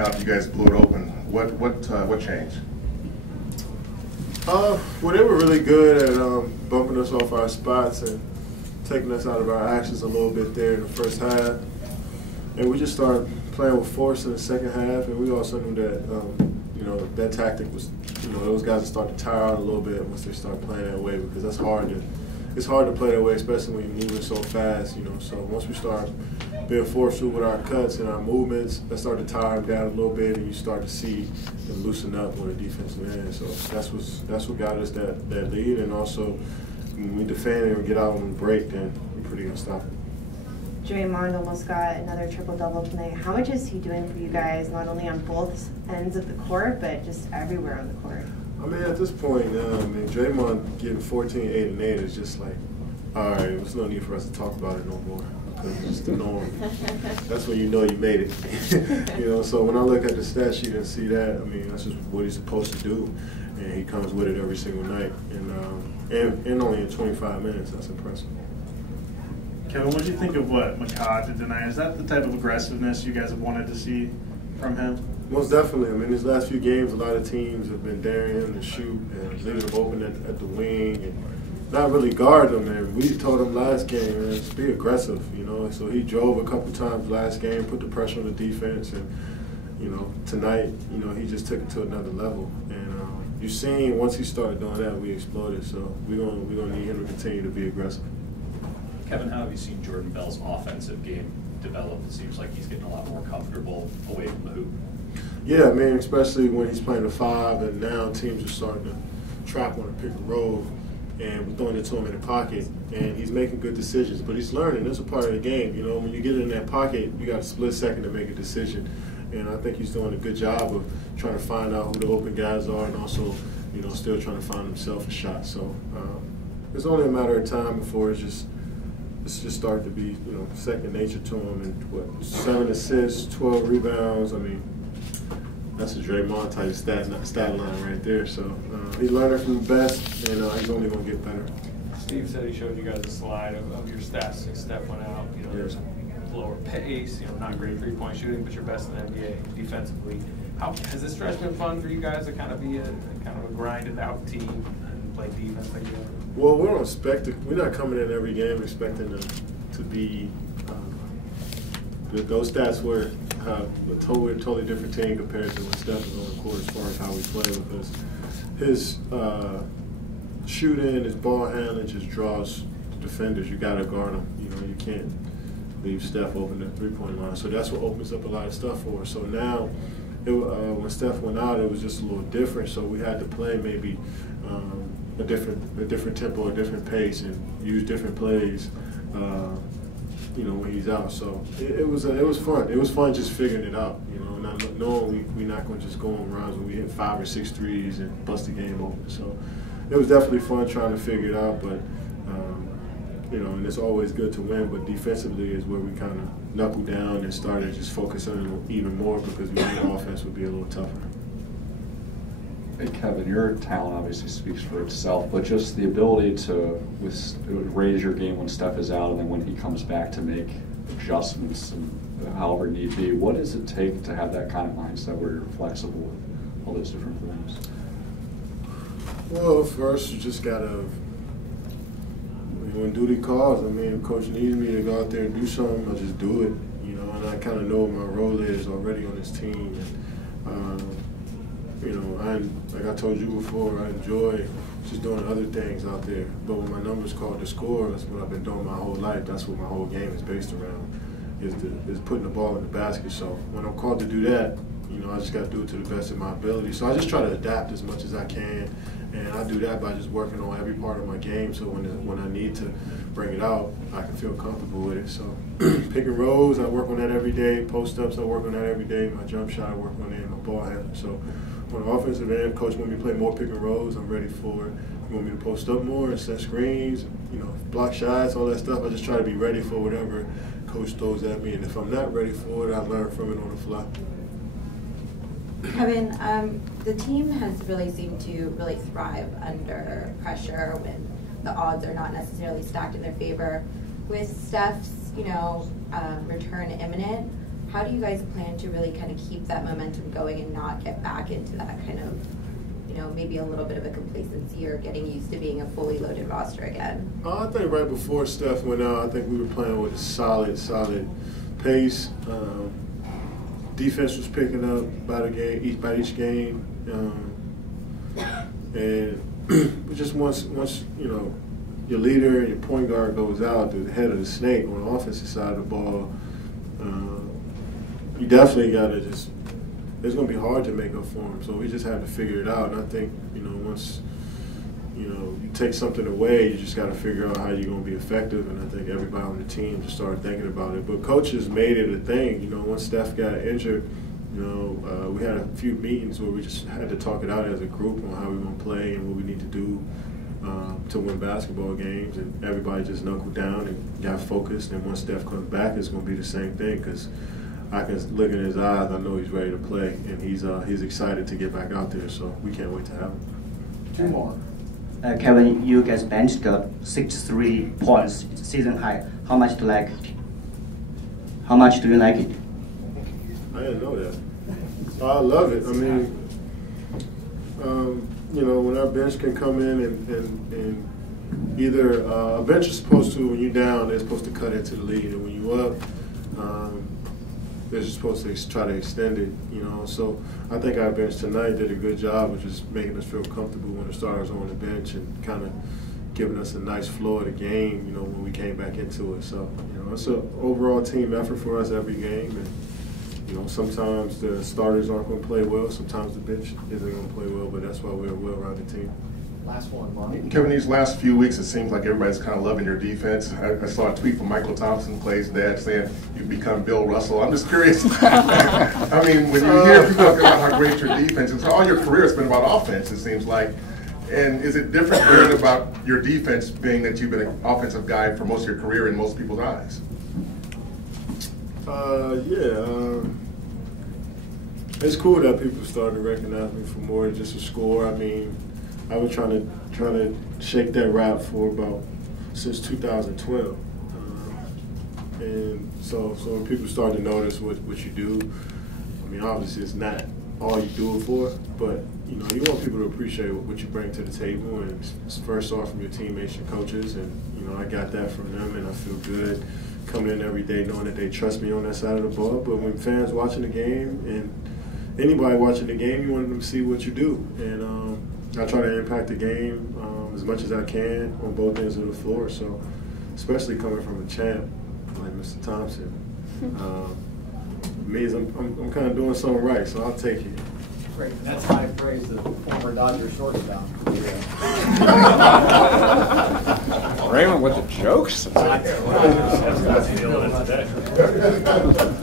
half, you guys blew it open. What changed? Well, they were really good at bumping us off our spots and taking us out of our actions a little bit there in the first half. And we just started playing with force in the second half, and we also knew that, that tactic was, those guys start to tire out a little bit once they start playing that way, because it's hard to play that way, especially when you're moving so fast, So once we start being forceful with our cuts and our movements, that start to tire them down a little bit, and you start to see them loosen up on the defensive end. So that's what got us that lead, and also when we defend and get out on the break, then we're pretty unstoppable. Draymond almost got another triple-double tonight. How much is he doing for you guys, not only on both ends of the court, but just everywhere on the court? I mean, at this point, Draymond getting 14, 8, and 8 is just like, all right, there's no need for us to talk about it no more, because it's just the norm. That's when you know you made it. So when I look at the stat sheet and see that, I mean, that's just what he's supposed to do, and he comes with it every single night, and only in 25 minutes. That's impressive. Kevin, what do you think of what McCaw did tonight? Is that the type of aggressiveness you guys have wanted to see from him? Most definitely. I mean, these last few games, a lot of teams have been daring him to shoot and leaving him open at the wing and not really guard him. And we told him last game, man, just be aggressive, So he drove a couple times last game, put the pressure on the defense, and tonight, he just took it to another level. And you've seen once he started doing that, we exploded. So we're gonna need him to continue to be aggressive. Kevin, how have you seen Jordan Bell's offensive game develop? It seems like he's getting a lot more comfortable away from the hoop. Yeah, I mean, especially when he's playing the 5, and now teams are starting to trap on a pick and roll, and we're throwing it to him in the pocket, and he's making good decisions. But he's learning. That's a part of the game. When you get in that pocket, you got a split second to make a decision. And I think he's doing a good job of trying to find out who the open guys are, and also, still trying to find himself a shot. So it's only a matter of time before it's just start to be, second nature to him. And 7 assists, 12 rebounds. I mean, that's a Draymond type stat line right there. So he's learning from the best, and he's only going to get better. Steve said he showed you guys a slide of your stats since Steph went out. There's a lower pace, not great three-point shooting, but you're best in the NBA defensively. How has this stretch been fun for you guys to kind of be a grinded-out team and play defense together? Well, we don't expect it. We're not coming in every game expecting to be. Those stats were a totally different team compared to when Steph was on the court as far as how we play, because his shooting, his ball handling just draws the defenders. You got to guard them. You can't leave Steph open at the three-point line. So that's what opens up a lot of stuff for us. So now, when Steph went out, it was just a little different. So we had to play maybe a different tempo, a different pace, and use different plays. When he's out. So it was fun. It was fun just figuring it out. Not knowing we're not going to just go on runs when we hit 5 or 6 threes and bust the game open. So it was definitely fun trying to figure it out. But and it's always good to win. But defensively is where we kind of knuckled down and started just focusing on it even more, because we knew the offense would be a little tougher. Hey Kevin, your talent obviously speaks for itself, but just the ability to raise your game when Steph is out, and then when he comes back to make adjustments and however need be. What does it take to have that kind of mindset where you're flexible with all those different things? Well, first you just gotta, when duty calls. I mean, if coach needs me to go out there and do something, I'll just do it. And I kind of know what my role is already on this team. And, like I told you before, I enjoy just doing other things out there. But when my number's called to score, that's what I've been doing my whole life. That's what my whole game is based around, is putting the ball in the basket. So when I'm called to do that, I just got to do it to the best of my ability. So I just try to adapt as much as I can, and I do that by just working on every part of my game. So when I need to bring it out, I can feel comfortable with it. So pick and rolls, I work on that every day. Post-ups, I work on that every day. My jump shot, I work on it. My ball handling. So on the offensive end, coach want me to play more pick and rolls, I'm ready for it. You want me to post up more and set screens, block shots, all that stuff. I just try to be ready for whatever coach throws at me. And if I'm not ready for it, I learn from it on the fly. Kevin, the team has really seemed to really thrive under pressure when the odds are not necessarily stacked in their favor. With Steph's, return imminent, How do you guys plan to really kind of keep that momentum going and not get back into that kind of, you know, maybe a little bit of a complacency or getting used to being a fully loaded roster again? I think right before Steph went out, I think we were playing with a solid pace. Defense was picking up by each game, and just once you know your leader and your point guard goes out, the head of the snake on the offensive side of the ball, you definitely got to just. It's going to be hard to make up for him, so we just have to figure it out. And I think once you take something away, you just got to figure out how you're going to be effective. And I think everybody on the team just started thinking about it. But coaches made it a thing. Once Steph got injured, we had a few meetings where we just had to talk it out as a group on how we want to play and what we need to do to win basketball games. And everybody just knuckled down and got focused. And once Steph comes back, it's going to be the same thing because I can look in his eyes. I know he's ready to play, and he's excited to get back out there. So we can't wait to have him. Two more. Kevin, you guys benched 63 points, season high. How much do you like it? How much do you like it? I didn't know that. I love it. I mean, when our bench can come in and either a bench is supposed to, when you're down, they're supposed to cut into the lead, and when you're up, they're just supposed to try to extend it, So I think our bench tonight did a good job of just making us feel comfortable when the starters are on the bench and kind of giving us a nice flow of the game, when we came back into it. So, it's an overall team effort for us every game. And, sometimes the starters aren't going to play well. Sometimes the bench isn't going to play well, but that's why we're a well-rounded team. Last one, Mark. Kevin, these last few weeks, it seems like everybody's kind of loving your defense. I saw a tweet from Michael Thompson, Clay's dad, saying you've become Bill Russell. I'm just curious. I mean, when you hear people talking about how great your defense is, all your career has been about offense, it seems like. And is it different hearing about your defense being that you've been an offensive guy for most of your career in most people's eyes? It's cool that people started to recognize me for more than just a score. I mean, I've been trying to shake that rap since 2012, and so when people start to notice what you do, I mean, obviously it's not all you do it for, but you want people to appreciate what you bring to the table, and it's first off from your teammates and coaches, and I got that from them, and I feel good coming in every day knowing that they trust me on that side of the ball. But when fans watching the game and anybody watching the game, you want them to see what you do, and I try to impact the game as much as I can on both ends of the floor. So, especially coming from a champ like Mr. Thompson, means I'm kind of doing something right. So I'll take it. Great. That's high praise the former Dodger shortstop. Raymond with the jokes.